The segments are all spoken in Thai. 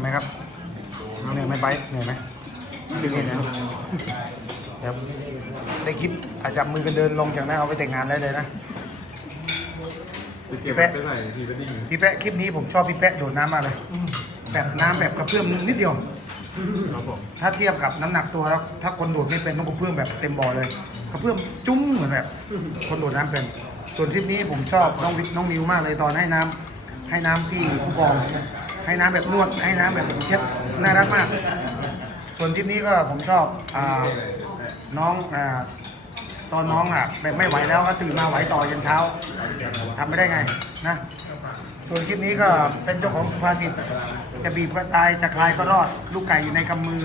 อยไหมครับเหนื่อยไหมไบร์ทเหนื่อยไหมดึงเห็นนะครับครับได้คลิปอาจจะมือกันเดินลงจากนั้นเอาไปแต่งงานได้เลยนะติดเก็บไปใส่ทีละดิ้งพี่แปะคลิปนี้ผมชอบพี่แปะโดดน้ำมากเลย แบบน้ำแบบกระเพื่อมนิดเดียวครับผมถ้าเทียบกับน้ำหนักตัวแล้วถ้าคนโดดไม่เป็นต้องกระเพื่อมแบบเต็มบ่อเลยกระเพื่อมจุ้งเหมือนแบบ คนโดดน้ำเป็น ส่วนทริปนี้ผมชอบน้องวิน้องนิวมากเลยตอนให้น้ำให้น้ำพี่ผู้กอง ให้น้ำแบบนวด ให้น้ำแบบเช็ดน่ารักมาก ส่วนทริปนี้ก็ผมชอบอ่าน้องอ่าตอนน้องอะแบบไม่ไหวแล้วก็ตื่นมาไหวต่อยันเช้าทำไม่ได้ไงนะส่วนคลิปนี้ก็เป็นเจ้าของสุภาษิตจะบีบก็ตายจะคลายก็รอด ลูกไก่อยู่ในกำมือ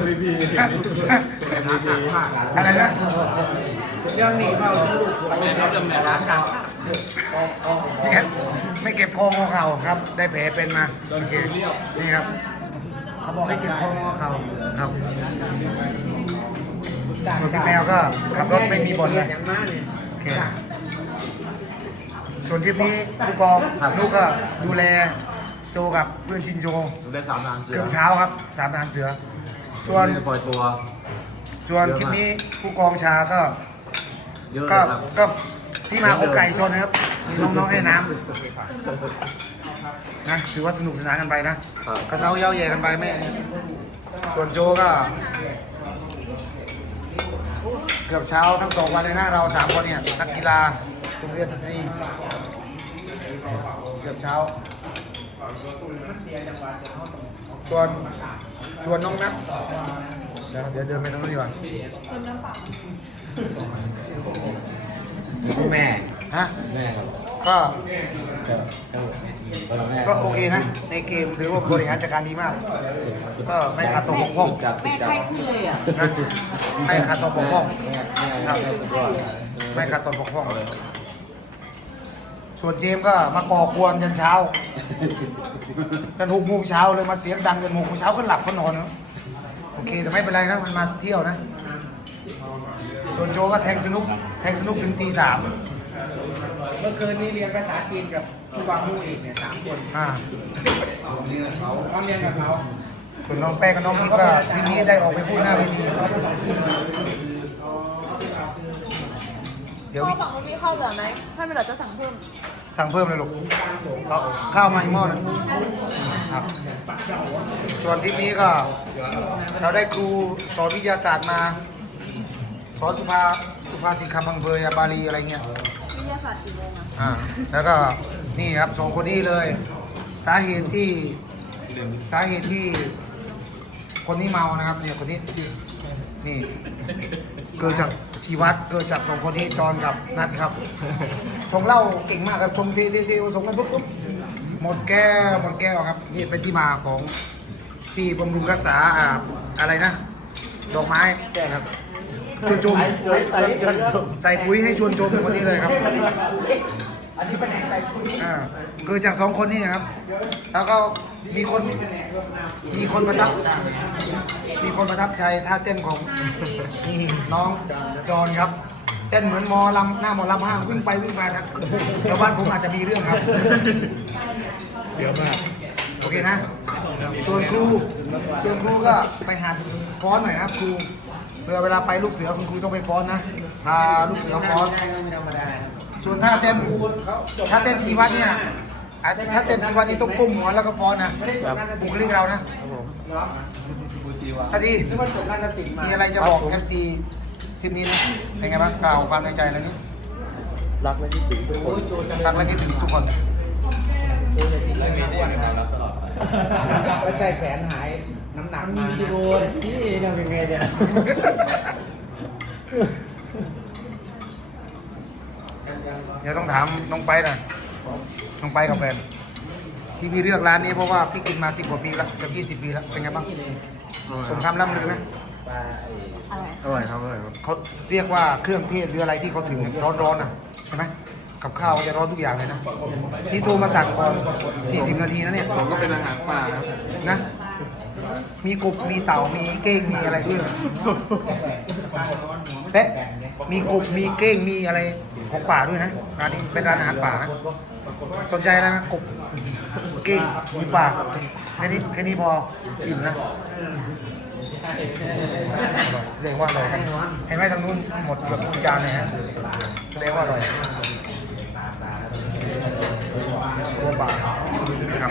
MVP อะไรนะยังหนีเมาลูกไปเขาดำเนินร้านกัน เนี่ยไม่เก็บโครงงอเข่าครับ ได้แผลเป็นมาโดนเกลีนี่ครับ เขาบอกให้เก็บโครงงอเข่าครับส่วนพี่แมวก็ขับรถไม่มีบอลเลยยังมาเนี่ยโอเคส่วนทริปนี้ผู้กองลูกก็ดูแลโจกับเพื่อนชินโจได้สามนานเสือเกือบเช้าครับสามทหารเสือ ส่วนปล่อยตัว ส่วนคลิปนี้ผู้กองชาก็เยอะก็ครับก็ ที่มาอกไก่ชนนะครับมีน้องๆให้น้ำนะถือว่าสนุกสนานกันไปนะกระเซ้าเย้าแย่กันไปแม่ส่วนโจก็เกือบเช้าทั้งสองวันเลยนะเราสามคนเนี่ยนักกีฬาโรงเรียสตีเกือบเช้าส่วนส่วนน้องนัทเดี๋ยวเดี๋ยวเดินไปตรงนู้นดีกว่า แม่ฮะ แม่ครับก็ก็ก็แม่ก็โอเคนะ ในเกมถือว่าบริหารจัดการดีมาก ก็ไม่ขาดตกบกพร่องจับแม่จับไข้ขึ้นเลยอะนะไม่ขาดตกบกพร่อง แม่แม่แม่สุดยอดไม่ขาดตกบกพร่องส่วนเจมส์ก็มาก่อกวนยันเช้ายันหกโมงเช้าเลยมาเสียงดังยันหกโมงเช้าก็หลับก็นอนเนอะโอเคแต่ไม่เป็นไรนะมันมาเที่ยวนะ ส่วนโจก็แทงสนุก แทงสนุกถึงตีสามเมื่อคืนนี้เรียนภาษาจีนกับผู้วางมูอีกเนี่ยสามคนอ่าเขาเรียนกับเขาส่วนน้องแป้งกับน้องกิ๊กก็ทีนี้ได้ออกไปพูดหน้าเวทีเดี๋ยวข้าวฝั่งนู้นมีข้าวเหลือไหมถ้าไม่เหลือจะสั่งเพิ่ม สั่งเพิ่มเลยลูกเอาข้าวมาอีกหม้อหนึงครับ ส่วนทริปนี้ก็ เราได้ครูสอนวิทยาศาสตร์มา สอนสุภาสุภาษิตคำพังเพยบาลีอะไรเงี้ย วิทยาศาสตร์กี่โมงอะอ่า แล้วก็นี่ครับสองคนนี้เลย สาเหตุที่สาเหตุที่ คนนี้เมานะครับ เนี่ยคนนี้ชื่อนี่ เกิดจากชีวัตเกิดจากสองคนนี้จอนกับนัดครับชงเหล้าเก่งมากครับชงทีทีทีผสมกันปุ๊บปุ๊บหมดแก้วหมดแก้วครับ นี่เป็นที่มาของที่บำรุงรักษาอ่าอะไรนะดอกไม้แก้ครับ ชวนชมใส่ปุ๋ยให้ชวนชมคนนี้เลยครับอันนี้เป็นแหนกใส่คุยอ่าเกิดจากสองคนนี้ครับ แล้วก็มีคนมีคนประทับ มีคนประทับใจท่าเต้นของน้องจอนครับเต้นเหมือนหมอลำหน้าหมอลำห้างวิ่งไปวิ่งมาครับชาวบ้านผมอาจจะมีเรื่องครับ เดี๋ยวมาโอเคนะ ส่วนครูส่วนครูก็ไปหาฟ้อนหน่อยนะครับครู เวลาเวลาไปลูกเสือคุณครูต้องไปฟ้อนนะพาลูกเสือฟ้อน ไม่ธรรมดาส่วนท่าเต้นถ้าเต้นชีวัดเนี่ยอะถ้าเต้นชีวัดนี่ต้องก้มหัวแล้วก็ฟ้อนนะบุคลิกเรานะท่าดีนึกว่าจบการตัดสินมามีอะไรจะบอก FC ทีมนี้นะเป็นไงบ้างกล่าวความในใจแล้วนี่รักและคิดถึงทุกคนรักและคิดถึงทุกคนแล้วใจแขนหาย น้ำหนักมาวิดีโอนี่ทำยังไงเนี่ยเดี๋ยวต้องถามน้องไปหน่อยน้องไปกับแฟนที่พี่เลือกร้านนี้เพราะว่าพี่กินมาสิบกว่าปีแล้วจะยี่สิบปีแล้วเป็นไงบ้างสมคำล่ำลือไหมอะไรอร่อยครับอร่อยครับเขาเรียกว่าเครื่องเทศหรืออะไรที่เขาถึงร้อนๆนะใช่ไหมกับข้าวเขาจะร้อนทุกอย่างเลยนะนี่โทรมาสั่งก่อน40 นาทีนะเนี่ยผมก็เป็นอาหารป่าครับนะ มีกบมีเต่ามีเก้งมีอะไรด้วยเป๊ะมีกบมีเก้งมีอะไรของป่าด้วยนะร้านนี้เป็นร้านอาหารป่านะสนใจอะไรไหมกบกิ้งหมูป่าแค่นี้แค่นี้พออิ่มนะอร่อยแสดงว่าอร่อยครับเห็นไหมทางนู้นหมดเกือบทุกจานเลยฮะแสดงว่าอร่อยตัวป่านะครับ